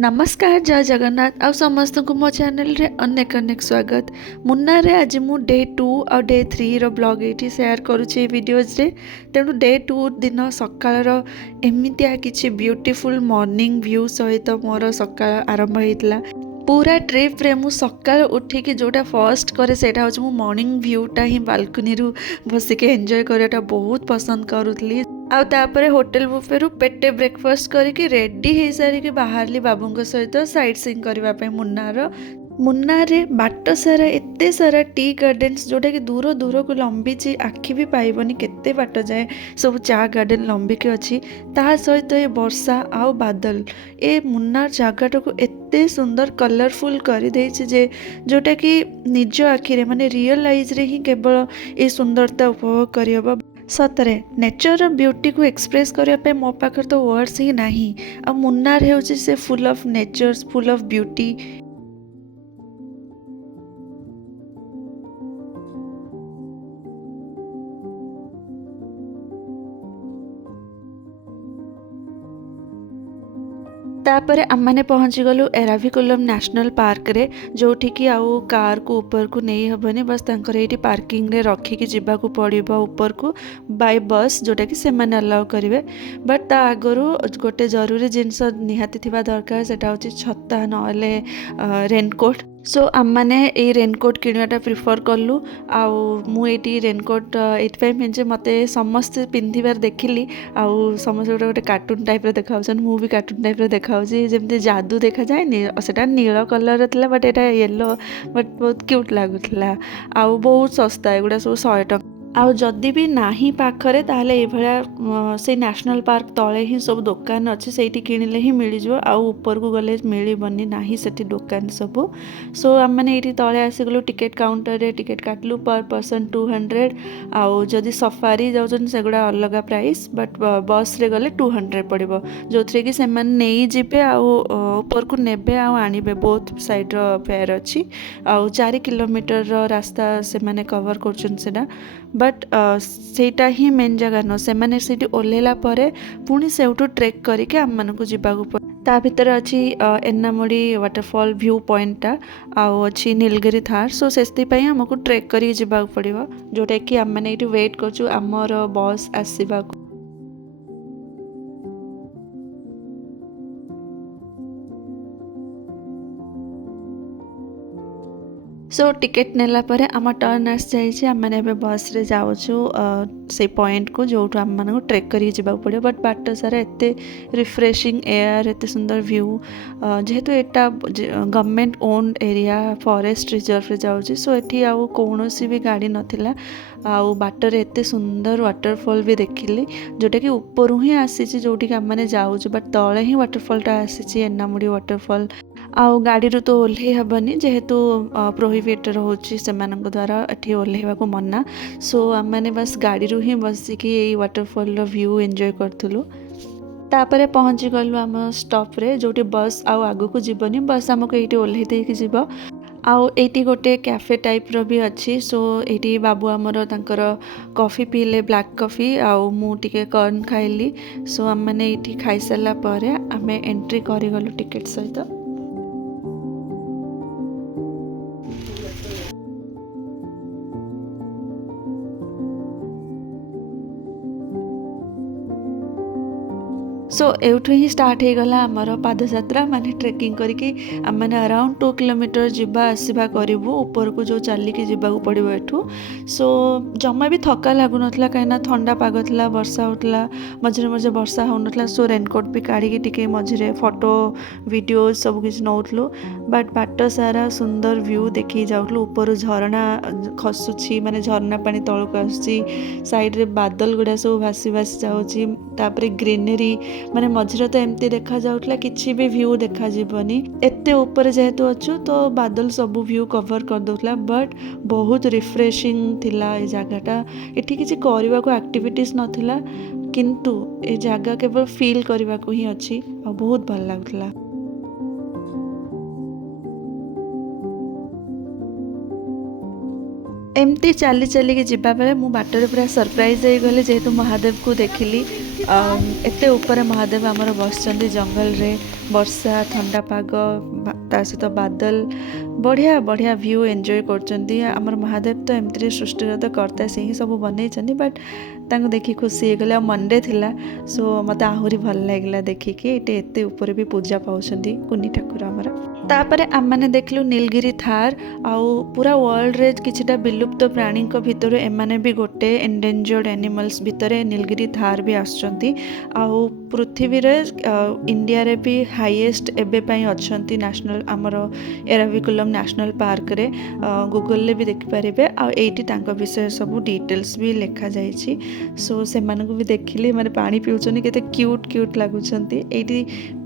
नमस्कार जय जगन्नाथ आउ समस्त को मो चैनल रे अनेक अनेक स्वागत। मुन्नार रे आज मु डे 2 और डे 3 रो ब्लॉग एटी शेयर करूची वीडियोज रे। तेणु डे 2 दिन सकाळ रो एमितिया किछि ब्यूटीफुल मॉर्निंग व्यू सहित मोर सकाळ आरंभ होइतला। पूरा ट्रिप रे मु सकाळ उठिकी जोटा फर्स्ट करे सेटा होछ मु मॉर्निंग व्यूटा ही बालकनी रु बसिके एंजॉय करटा बहुत पसंद करूथली। आउ तापरे होटल बुफे रु पेटे ब्रेकफास्ट करिकी रेडी हो सारिकी बाहरली बाबूंक सहित साइट सीइंग करबा पे मुन्नार रे बाट सारा एते सारा टी गार्डन्स जोटा कि दूर दूर को लंबी आखि भी पाइबनी केते बाट जाए सब चा गार्डन लंबिकी अच्छी। ता सहित ये वर्षा आउ बादल ए मुन्नार जगटा को एते सुंदर कलरफुल कर देछि जे जोटा कि निज आखिरे माने रियलाइज रे ही केवल ए सुंदरता उपभोग करियबा। सतरे नेचर ब्यूटी को एक्सप्रेस करने मो पाखर तो वर्ड्स ही नहीं। आ मुन्नार हेउछि से full of nature full of beauty. तापरे आमने पहुँची गलु एराभिकुलम नेशनल पार्क रे जोठी कि आउ कार को ऊपर को नहीं हबनी बस तांकर एटी पार्किंग रे रखिकी जीवा को पड़िबो ऊपर को बाय बस जोटा कि से माने अलाउ करिवे। बट ता आगरु गोटे जरूरी जिनस निहाती थिबा दरकार सेटा होची छत्ता नले रेनकोट। सो आमने ए रेनकोट किणवाटा प्रिफर कलु। आउ मु एटी रेनकोट एथपाई पिंचे मते समस्त पिंधिबार देखिली आउ समस्त गोटे कार्टून टाइप रे देखाउछन मु भी कार्टून टाइप रे देखाउछि जेमति जादू देखा जाए नि सेटा नील कलर थिला बट एटा येलो बट बहुत क्यूट लागुथला। आउ बहुत सस्ता एगुडा सब 100 टका। आउ जदि भी नाही पाखरे ताहले ए भळा से नेशनल पार्क तळे ही सब दुकान अच्छे सेठी किणिले ही मिली जो आउ ऊपर को गले मिलिबनी नाही सेठी दुकान सब। सो आम माने एठी तळे आसी गलो टिकेट काउंटर रे टिकेट काटलु पर पर्सन 200। आउ जदि सफारी जाउछन सेगुडा अलगा प्राइस बट बस रे गले 200 पड़िबो जोथरे कि सेमान नेई जिबे आउ ऊपर को नेबे आउ आनिबे बोथ साइड रो फेयर अछि। आउ 4 किलोमीटर रो रास्ता से माने कवर करछन सेडा बट सेटा ही मेन जगह न से माने सेठी ओलेला परे पुणी सेउटू ट्रेक करके आम मानकु जिबाकु पड़े। ता भितर अछि एन्नामुड़ी वाटरफॉल व्यू पॉइंटा आउ अछि नीलगिरी थार। सो सेस्ती पई हमकु ट्रेक करी जिबाकु पड़िबो जोटा कि आम माने एठी वेट करछु हमर बस आसीबाकु। सो टिकेट नेला परे आम टर्न आस जाइए आम मैंने बस रे जाऊँ से पॉइंट को जो आम मान ट्रेक कर जावाक पड़े। बट बाट सारा एत रिफ्रेशिंग एयर एत सुंदर व्यू जेहेतु एटा government owned area forest reserve रे जाऊँगी। सो एटी आउ कौन भी गाड़ी नथिला आउ बाटर एत सुंदर वाटरफॉल भी देखिली जोटा कि ऊपर ही आसी जोटि आम मैंने जाऊँ बट तले ही वाटरफॉलटा आसी एन्नामुड़ी वाटरफॉल। आउ गाड़ी रू तो ओल्हे हेबनी जेहेतु प्रोहिबिट रोचे से द्वारा एठी ओल्हेवा को मना। सो आम मैंने बस गाड़ी रू ही बसिकी ये वाटरफॉल रो व्यू एंजॉय करथुलु। तापरे पहुँची गलु आम स्टॉप रे जोटी बस आउ आगु को जीवनी बस आमको एठी ओल्हे देकी जीव। आउ एटी गोटे कैफे टाइप रो भी अच्छी। सो एटी बाबू आमर तांकर कॉफी पीले ब्लैक कॉफी आउ मु टिके कॉर्न खाइली। सो आम मैंने एठी खाई सारा परे आमे एंट्री करी गलु टिकेट सहित। सो एठू ही स्टार्ट हो गला आमर पादयात्रा माने ट्रेकिंग करके आम मैंने अराउंड 2 किलोमीटर जीवा आसवा करूँ ऊपर को जो चलिकी जीवा पड़ो एठू। सो जमा भी थका लगुन कहीं ठंडा पाग था वर्षा होता मझे मझे वर्षा होना। सो रेनकोट भी काढ़ी टिके मझे फोटो वीडियो सब किसी नौलु बट बाट सारा सुंदर व्यू देखी जाऊँ ऊपर झरणा खसुची माने झरणा पानी तलक आसुची साइड रे बादल गुड़ा सब भासी भासी जाऊँगी तापर ग्रीनरी माने मझिरे तो एमती देखा जाउतला किछि भी व्यू देखा जीवनी एते ऊपर जेहेतु अच्छु तो बादल सबू व्यू कवर कर दोतला बट बहुत रिफ्रेशिंग थिला ए जगहटा। एठी किछि करबा को एक्टिविटीज नथिला किंतु ए जगह केवल फील करबा को ही अछि आ बहुत भल लागतला। एमती चली चलिकी जीवा बेले मु बाटर पूरा सरप्राइज हो गली जेहेतु महादेव को देखिली एते ऊपर महादेव आमर बसचंदी जंगल रे ବର୍ଷା ଥଣ୍ଡା ପାଗ ତା ସହିତ ବାଦଲ ବଢ଼ିଆ ବଢ଼ିଆ ଭ୍ୟୁ ଏନ୍ଜୟ କରୁଛନ୍ତି। ଆମର ମହାଦେବ ତ ଏମିତିରେ ସୃଷ୍ଟିର ତ କର୍ତ୍ତା, ସେ ହିଁ ସବୁ ବନେଇଛନ୍ତି। ବଟ୍ ତାଙ୍କୁ ଦେଖି ଖୁସି ହେଇଗଲେ। ଆଉ ମନ୍ଡେ ଥିଲା, ସୋ ମୋତେ ଆହୁରି ଭଲ ଲାଗିଲା ଦେଖିକି। ଏଇଠି ଏତେ ଉପରେ ବି ପୂଜା ପାଉଛନ୍ତି କୁନି ଠାକୁର ଆମର। ତାପରେ ଆମମାନେ ଦେଖିଲୁ ନୀଳଗିରି ଥାର୍। ଆଉ ପୁରା ୱାର୍ଲଡରେ କିଛିଟା ବିଲୁପ୍ତ ପ୍ରାଣୀଙ୍କ ଭିତରୁ ଏମାନେ ବି ଗୋଟେ ଏଣ୍ଡେଞ୍ଜର୍ଡ ଆନିମଲ୍ସ ଭିତରେ ନୀଳଗିରି ଥାର୍ ବି ଆସୁଛନ୍ତି। ଆଉ ପୃଥିବୀରେ ଇଣ୍ଡିଆରେ ବି ହାଇଏଷ୍ଟ ଏବେ ପାଇଁ ଅଛନ୍ତି ନ୍ୟାସନାଲ୍ ଆମର ଏରାଭିକୁଲମ୍ ନ୍ୟାସନାଲ୍ ପାର୍କରେ। ଗୁଗଲରେ ବି ଦେଖିପାରିବେ। ଆଉ ଏଇଠି ତାଙ୍କ ବିଷୟରେ ସବୁ ଡିଟେଲ୍ସ ବି ଲେଖାଯାଇଛି। ସୋ ସେମାନଙ୍କୁ ବି ଦେଖିଲି, ମାନେ ପାଣି ପିଉଛନ୍ତି, କେତେ କ୍ୟୁଟ୍ ଲାଗୁଛନ୍ତି। ଏଇଠି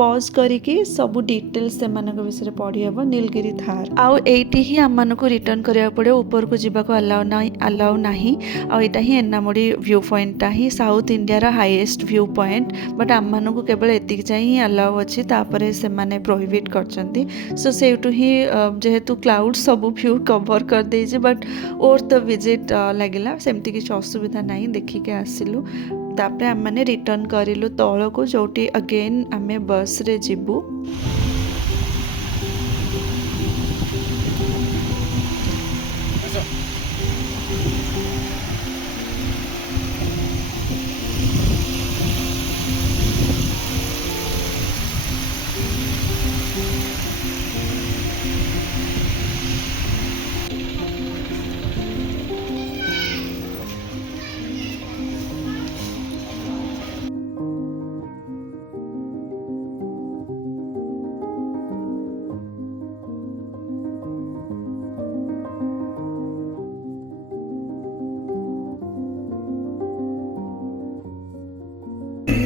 ପଜ୍ କରିକି ସବୁ ଡିଟେଲ୍ସ ସେମାନଙ୍କ ବିଷୟରେ ପଢ଼ି ହେବ। ନୀଳଗିରି ଥାର୍। ଆଉ ଏଇଠି ହିଁ ଆମମାନଙ୍କୁ ରିଟର୍ନ କରିବାକୁ ପଡ଼ିବ, ଉପରକୁ ଯିବାକୁ ଆଲାଉ ନାହିଁ। ଆଉ ଏଇଟା ହିଁ ଏନାମୁଡ଼ି ଭ୍ୟୁ ପଏଣ୍ଟଟା ହିଁ ସାଉଥ୍ ଇଣ୍ଡିଆର ହାଇଏଷ୍ଟ ଭ୍ୟୁ ପଏଣ୍ଟ। ବଟ୍ ଆମମାନଙ୍କୁ କେବଳ ଏତିକି ଯାଏଁ ହିଁ ଆଲାଉ ଅଛି, ତାପରେ ସେମାନେ ପ୍ରୋହିବିଟ୍ କରିଛନ୍ତି। ସୋ ସେଇଠୁ ହିଁ ଯେହେତୁ କ୍ଲାଉଡ୍ ସବୁ ଭ୍ୟୁ କଭର୍ କରିଦେଇଛି, ବଟ୍ ଓର୍ଥ ଦ ଭିଜିଟ୍ ଲାଗିଲା। ସେମିତି କିଛି ଅସୁବିଧା ନାହିଁ, ଦେଖିକି ଆସିଲୁ। ତାପରେ ଆମମାନେ ରିଟର୍ନ କରିଲୁ ତଳକୁ, ଯେଉଁଠି ଅଗେନ୍ ଆମେ ବସ୍ରେ ଯିବୁ।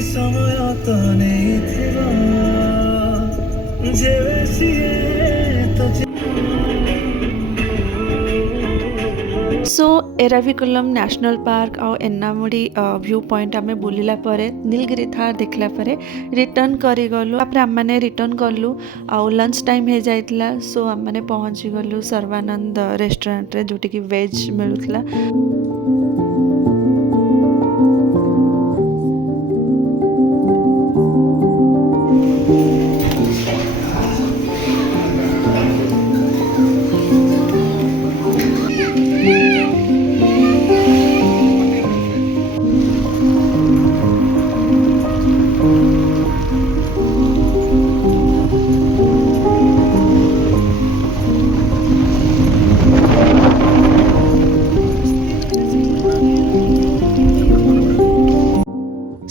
ସମୟ ତ ନେଇଥିବ ଯେବେ ସିଏ ତ ସୋ ଏରାଭିକୁଲମ୍ ନ୍ୟାସନାଲ୍ ପାର୍କ ଆଉ ଏନାମୁଡ଼ି ଭ୍ୟୁ ପଏଣ୍ଟ ଆମେ ବୁଲିଲା ପରେ, ନୀଳଗିରି ଥାର୍ ଦେଖିଲା ପରେ ରିଟର୍ନ କରିଗଲୁ। ତାପରେ ଆମମାନେ ରିଟର୍ନ କଲୁ, ଆଉ ଲଞ୍ଚ ଟାଇମ୍ ହେଇଯାଇଥିଲା। ସୋ ଆମମାନେ ପହଞ୍ଚିଗଲୁ ସର୍ବାନନ୍ଦ ରେଷ୍ଟୁରାଣ୍ଟରେ, ଯେଉଁଠିକି ଭେଜ୍ ମିଳୁଥିଲା।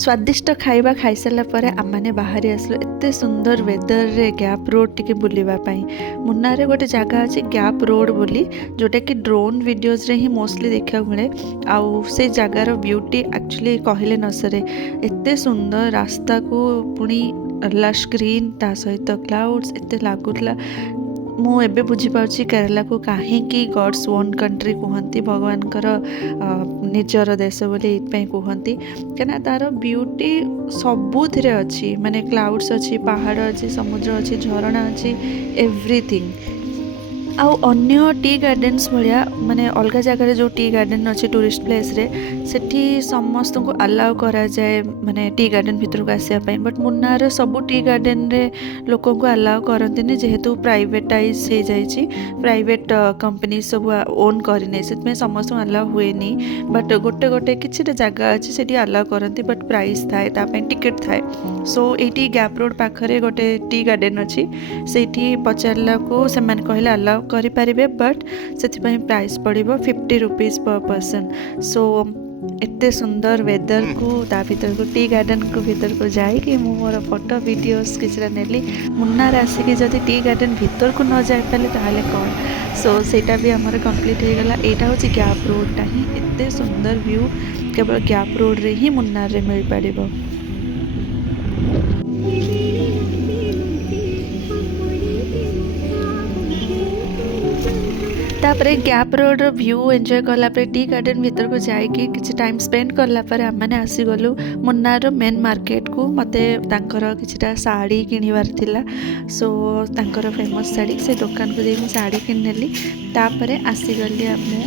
ସ୍ୱାଦିଷ୍ଟ ଖାଇବା ଖାଇସାରିଲା ପରେ ଆମମାନେ ବାହାରି ଆସିଲୁ ଏତେ ସୁନ୍ଦର ୱେଦରରେ ଗ୍ୟାପ୍ ରୋଡ଼ ଟିକେ ବୁଲିବା ପାଇଁ। ମୁନ୍ନାରେ ଗୋଟେ ଜାଗା ଅଛି ଗ୍ୟାପ୍ ରୋଡ଼ ବୋଲି, ଯେଉଁଟାକି ଡ୍ରୋନ୍ ଭିଡ଼ିଓଜରେ ହିଁ ମୋଷ୍ଟଲି ଦେଖିବାକୁ ମିଳେ। ଆଉ ସେ ଜାଗାର ବ୍ୟୁଟି ଆକ୍ଚୁଆଲି କହିଲେ ନ ସରେ, ଏତେ ସୁନ୍ଦର ରାସ୍ତାକୁ ପୁଣି ଲଶ୍ ଗ୍ରୀନ୍ ତା ସହିତ କ୍ଲାଉଡ୍ସ ଏତେ ଲାଗୁଥିଲା। ମୁଁ ଏବେ ବୁଝିପାରୁଛି କେରଳାକୁ କାହିଁକି ଗଡ୍ସ ଓନ୍ କଣ୍ଟ୍ରି କୁହନ୍ତି, ଭଗବାନଙ୍କର ନିଜର ଦେଶ ବୋଲି ଏଇଥିପାଇଁ କୁହନ୍ତି। କାହିଁକିନା ତା'ର ବ୍ୟୁଟି ସବୁଥିରେ ଅଛି, ମାନେ କ୍ଲାଉଡ୍ସ ଅଛି, ପାହାଡ଼ ଅଛି, ସମୁଦ୍ର ଅଛି, ଝରଣା ଅଛି, ଏଭ୍ରିଥିଙ୍ଗ। ଆଉ ଅନ୍ୟ ଟି ଗାର୍ଡେନ୍ସ ଭଳିଆ, ମାନେ ଅଲଗା ଜାଗାରେ ଯେଉଁ ଟି ଗାର୍ଡେନ୍ ଅଛି ଟୁରିଷ୍ଟ ପ୍ଲେସ୍ରେ, ସେଠି ସମସ୍ତଙ୍କୁ ଆଲାଉ କରାଯାଏ ମାନେ ଟି ଗାର୍ଡେନ୍ ଭିତରକୁ ଆସିବା ପାଇଁ। ବଟ୍ ମୁନ୍ନାର ସବୁ ଟି ଗାର୍ଡେନ୍ରେ ଲୋକଙ୍କୁ ଆଲାଉ କରନ୍ତିନି, ଯେହେତୁ ପ୍ରାଇଭେଟାଇଜ୍ ହେଇଯାଇଛି, ପ୍ରାଇଭେଟ୍ କମ୍ପାନୀ ସବୁ ଓନ୍ କରିନି, ସେଥିପାଇଁ ସମସ୍ତଙ୍କୁ ଆଲାଉ ହୁଏନି। ବଟ୍ ଗୋଟେ କିଛିଟା ଜାଗା ଅଛି ସେଠି ଆଲାଉ କରନ୍ତି, ବଟ୍ ପ୍ରାଇସ୍ ଥାଏ, ତା ପାଇଁ ଟିକେଟ୍ ଥାଏ। ସୋ ଏଇଠି ଗ୍ୟାପ୍ ରୋଡ଼ ପାଖରେ ଗୋଟେ ଟି ଗାର୍ଡେନ୍ ଅଛି, ସେଇଠି ପଚାରିଲାକୁ ସେମାନେ କହିଲେ ଆଲାଉ କରିପାରିବେ, ବଟ୍ ସେଥିପାଇଁ ପ୍ରାଇସ୍ ପଡ଼ିବ 50 rupees per person। ସୋ ଏତେ ସୁନ୍ଦର ୱେଦରକୁ, ତା ଭିତରକୁ ଟି ଗାର୍ଡେନ୍କୁ ଭିତରକୁ ଯାଇକି ମୁଁ ମୋର ଫଟୋ ଭିଡ଼ିଓସ୍ କିଛିଟା ନେଲି। ମୁନ୍ନାର ଆସିକି ଯଦି ଟି ଗାର୍ଡେନ୍ ଭିତରକୁ ନ ଯାଇପାରିଲେ ତାହେଲେ କ'ଣ। ସୋ ସେଇଟା ବି ଆମର କମ୍ପ୍ଲିଟ୍ ହେଇଗଲା। ଏଇଟା ହେଉଛି ଗ୍ୟାପ୍ ରୋଡ଼ଟା ହିଁ, ଏତେ ସୁନ୍ଦର ଭ୍ୟୁ କେବଳ ଗ୍ୟାପ୍ ରୋଡ଼ରେ ହିଁ ମୁନ୍ନାରରେ ମିଳିପାରିବ। ତାପରେ ଗ୍ୟାପ୍ ରୋଡ଼ର ଭ୍ୟୁ ଏନ୍ଜୟ କଲା ପରେ ଟି ଗାର୍ଡେନ୍ ଭିତରକୁ ଯାଇକି କିଛି ଟାଇମ୍ ସ୍ପେଣ୍ଡ କଲା ପରେ ଆମମାନେ ଆସିଗଲୁ ମୁନ୍ନାର ମେନ୍ ମାର୍କେଟକୁ। ମୋତେ ତାଙ୍କର କିଛିଟା ଶାଢ଼ୀ କିଣିବାର ଥିଲା। ସୋ ତାଙ୍କର ଫେମସ୍ ଶାଢ଼ୀ, ସେ ଦୋକାନକୁ ଯାଇ ମୁଁ ଶାଢ଼ୀ କିଣିନେଲି। ତାପରେ ଆସିଗଲି ମୁଁ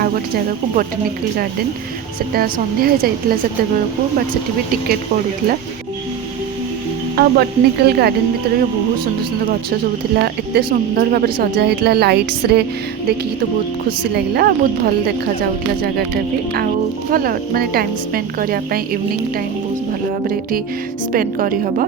ଆଉ ଗୋଟେ ଜାଗାକୁ, ବୋଟାନିକାଲ୍ ଗାର୍ଡେନ୍। ସେଟା ସନ୍ଧ୍ୟା ହେଇଯାଇଥିଲା ସେତେବେଳକୁ, ବଟ୍ ସେଠି ବି ଟିକେଟ୍ ପଡ଼ୁଥିଲା। ଆଉ ବଟନିକାଲ ଗାର୍ଡେନ ଭିତରେ ବି ବହୁତ ସୁନ୍ଦର ସୁନ୍ଦର ଗଛ ସବୁ ଥିଲା, ଏତେ ସୁନ୍ଦର ଭାବରେ ସଜା ହେଇଥିଲା ଲାଇଟ୍ସରେ, ଦେଖିକି ତ ବହୁତ ଖୁସି ଲାଗିଲା ଆଉ ବହୁତ ଭଲ ଦେଖାଯାଉଥିଲା ଜାଗାଟା ବି। ଆଉ ଭଲ ମାନେ ଟାଇମ୍ ସ୍ପେଣ୍ଡ କରିବା ପାଇଁ ଇଭିନିଂ ଟାଇମ୍ ବହୁତ ଭଲ ଭାବରେ ଏଠି ସ୍ପେଣ୍ଡ କରିହେବ।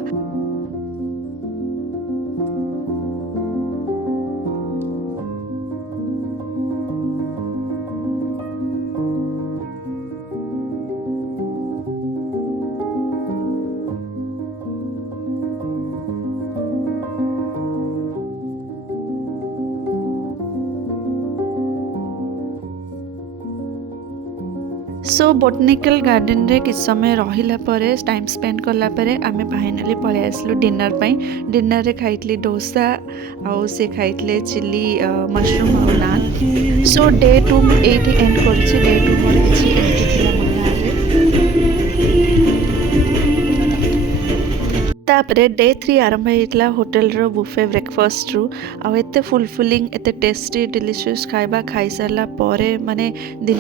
सो बोटनिकल गार्डन रे किछ समय रहिला परे टाइम स्पेंड करला परे आमे फाइनली पळे आसलु डिनर पई। डिनर रे खाइतली डोसा आउ से खाइतले चिली मशरूम आउ नान। सो डे 2 मु एठी एंड करछि। डे 2 मोर किछि एमती थिला मुन्नार रे। तापरे डे 3 आरंभ होता होटेल रो बुफे ब्रेकफास्ट रु आउ एते फुलफिलिंग एते टेस्टी डिलीशियस खाइबा खाई सारला परे माने दिन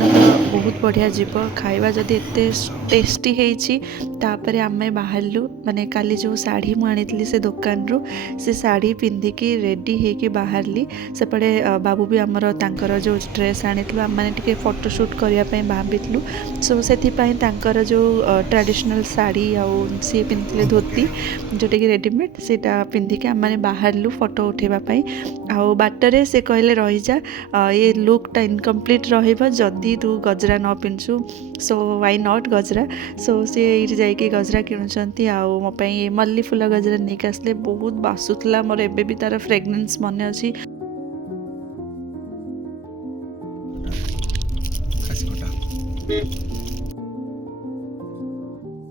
बहुत बढ़िया जीव। खाइबा जदि एते टेस्टी हेछि तापरे आमे बाहरलु माने काली जो साड़ी मु आनितली से दुकान रु से साड़ी पिंधिकी रेडी हेकी बाहरली। सेपटे बाबू भी आमर तांकर जो ड्रेस आनितलु आम माने टिके फोटोशूट करिया पय भाबितलु। सो सेथि पय तांकर जो ट्रेडिशनल साड़ी आउ सी पिंधिले धोती जोटा कि रेडीमेड सेटा पिंधिकी आम मैंने बाहरलु फोटो उठेबाई। आउ बाटरे से कहले रही जा ये लुकटा इनकम्प्लीट रहिबा जदि तू गजरा न पिंधु। सो व्हाई नॉट गजरा। सो सी ये जाइए गजरा किणुंट आउ मो ये मल्ली फूल गजरा नहीं आसले बहुत बासुला मोर एबे भी तार फ्रेग्रेन्स मन अच्छी।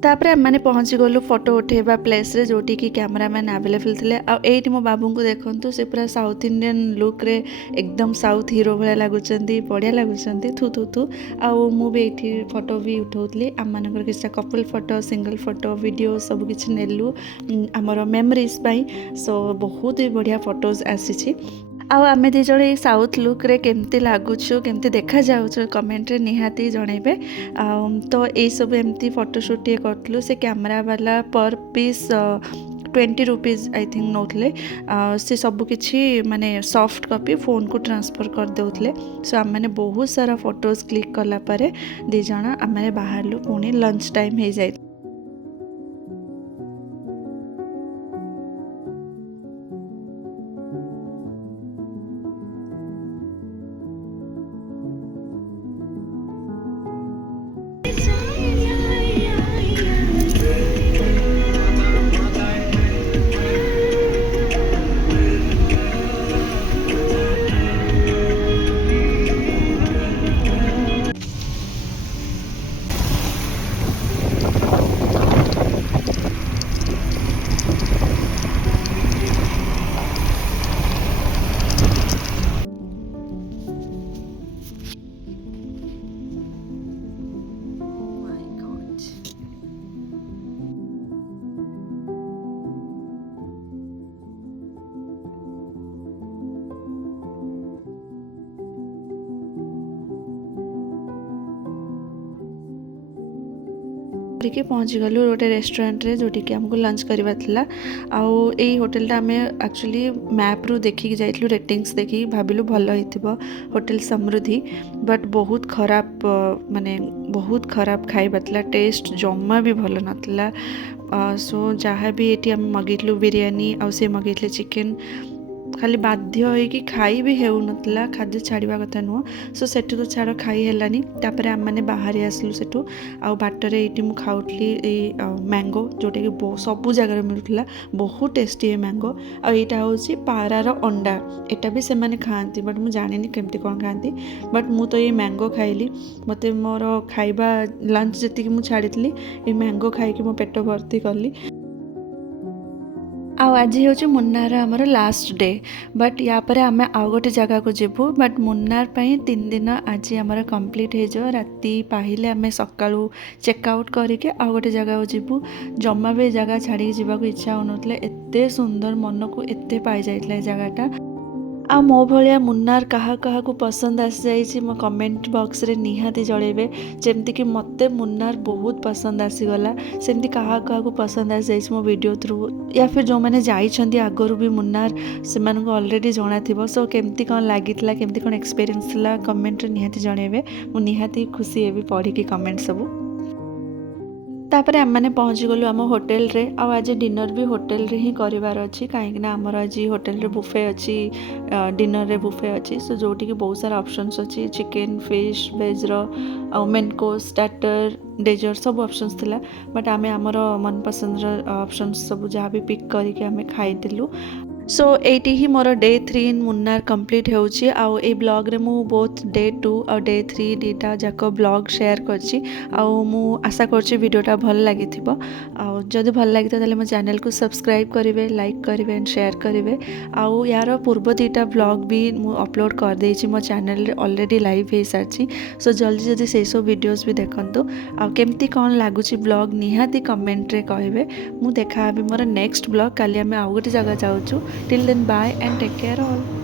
तापर आम मैंने पहुँची गलु फोटो उठेबा प्लेस रे जोटी की कैमरामैन अवेलेबल थे। आईटी मो बाबू को देखु से पूरा साउथ इंडियन लुक रे एकदम साउथ हीरो भाया लगुच बढ़िया लगुच थू थू थू। आउ मु भी ये फोटो भी उठाऊली आम मानकर किसी couple photo single photo video सब किसी नेलु आमर मेमोरीज पाई। सो बहुत ही बढ़िया फोटोज आसी। आउ आमे दी जण ए साउथ लुक रे केमती लागुछु केमती देखा जाउछु कमेंट रे निहाती जणेबे। तो ए सब एमती फोटोशूट ये करथलु से कैमरा वाला पर पीस 20 रुपीज आई थिंक नौले। से सब किछि माने सॉफ्ट कॉपी फोन को ट्रांसफर कर देउथले। सो आम मैंने बहुत सारा फोटोज क्लिक कला परे दी जण आम मैंने बाहरलु पुणी लंच टाइम हो जाए। के पहुँची गलु गोटे रेस्टोरेंट रे जोटी कि हमको लंच करवा थिला। आउ एई होटलटा आमे एक्चुअली मैप रु देखिक जाइतलु रेटिंग्स देखि भाबिलु भल होइथिबो होटल समृद्धि। बट बहुत खराब माने बहुत खराब खाइबा थिला टेस्ट जम्मा भी भल नथिला। सो जहाँ भी एटी आम मगेइलु बिरयानी आउ से मगेइले चिकेन खाली बाध्य होइकी खाई भी हेउ नतला खाद्य छाड़िबा कथा नुह। सो सेठु तो छाड़ खाई हेलानी। तापरे आम मैंने बाहर आसलु सेठु आउ बाटरे एटी मु खाउटली मैंगो जोटा कि सबु जगह मिलुला बहुत टेस्टी है मैंगो। आ एटा होची पारार अंडा एटा भी से माने खाती बट मु जानिनी केमती कोन खाती। बट मु तो ये मैंगो खाइली मते मोर खाइबा लंच जति मु छाड़ीली ये मैंगो खाई कि मो पेट भर्ती कली। आज हूँ मुन्नार आमर लास्ट डे। बट या पर आम आउ गोटे जगह को जीवु। बट मुन्नार पई 3 दिन आज आमर कंप्लीट हो राति पाहिले आम सकाळू चेकआउट करके आउ गोटे जगह को जीवु। जमा भी जगह छाड़ी जावाक इच्छा होनुतले एते सुंदर मन को एते पाई जाइतला जगहटा। आ मो भलिया मुन्नार कहा कहा को पसंद आसी जाइए मो कमेंट बॉक्स रे निहाती जणेबे जेमती कि मते मुन्नार बहुत पसंद आसीगला सेमती कहा कहा को पसंद आसी जाइए मो वीडियो थ्रू या फिर जो मैंने जाइछंती आगरू भी मुन्नार से ऑलरेडी जणा थिबो सो केमती कौन लागितला केमती कौन एक्सपीरियंस ला कमेंट रे निहाती जणेबे मु निहाती खुशी हेबी पढ़ी कि कमेंट सब तापर आम मैंने पहुँची गलु आम होटेल रे आज डिनर भी होटेल रे ही करार अच्छी कहीं आमर आज होटेल रे बुफे अच्छी डिनर रे बुफे अच्छी सो जोटी कि बहुत सारा ऑप्शंस अच्छी चिकेन फिश वेज रो मेन कोर्स स्टार्टर डेजर्ट सब ऑप्शंस थिला बट आमे आमर मनपसंद ऑप्शंस सब जहाँ भी पिक करके आमे खाइलु सो एटी ही मोर डे 3 इन मुन्नार कंप्लीट होउची आउ ए ब्लॉग रे मु बोथ डे 2 और डे 3 डीटा जाक ब्लॉग शेयर करची आउ मु आशा करची वीडियोटा भल लागि थिबो आउ जदि भल लागि ताले मो चैनल को सब्सक्राइब करिवे लाइक करिवे एंड शेयर करिवे आउ यार पूर्व दीटा ब्लॉग भी मु अपलोड कर देछि मो चैनल रे ऑलरेडी लाइव हे सारची सो जल्दी जल्दी से सब वीडियोस भी देखंतु आउ केमती कोन लागुची ब्लॉग निहाती कमेंट रे कहबे मु देखा भी मोर नेक्स्ट ब्लॉग काली हम आउ गोटे जगह जाउछु till then bye and take care all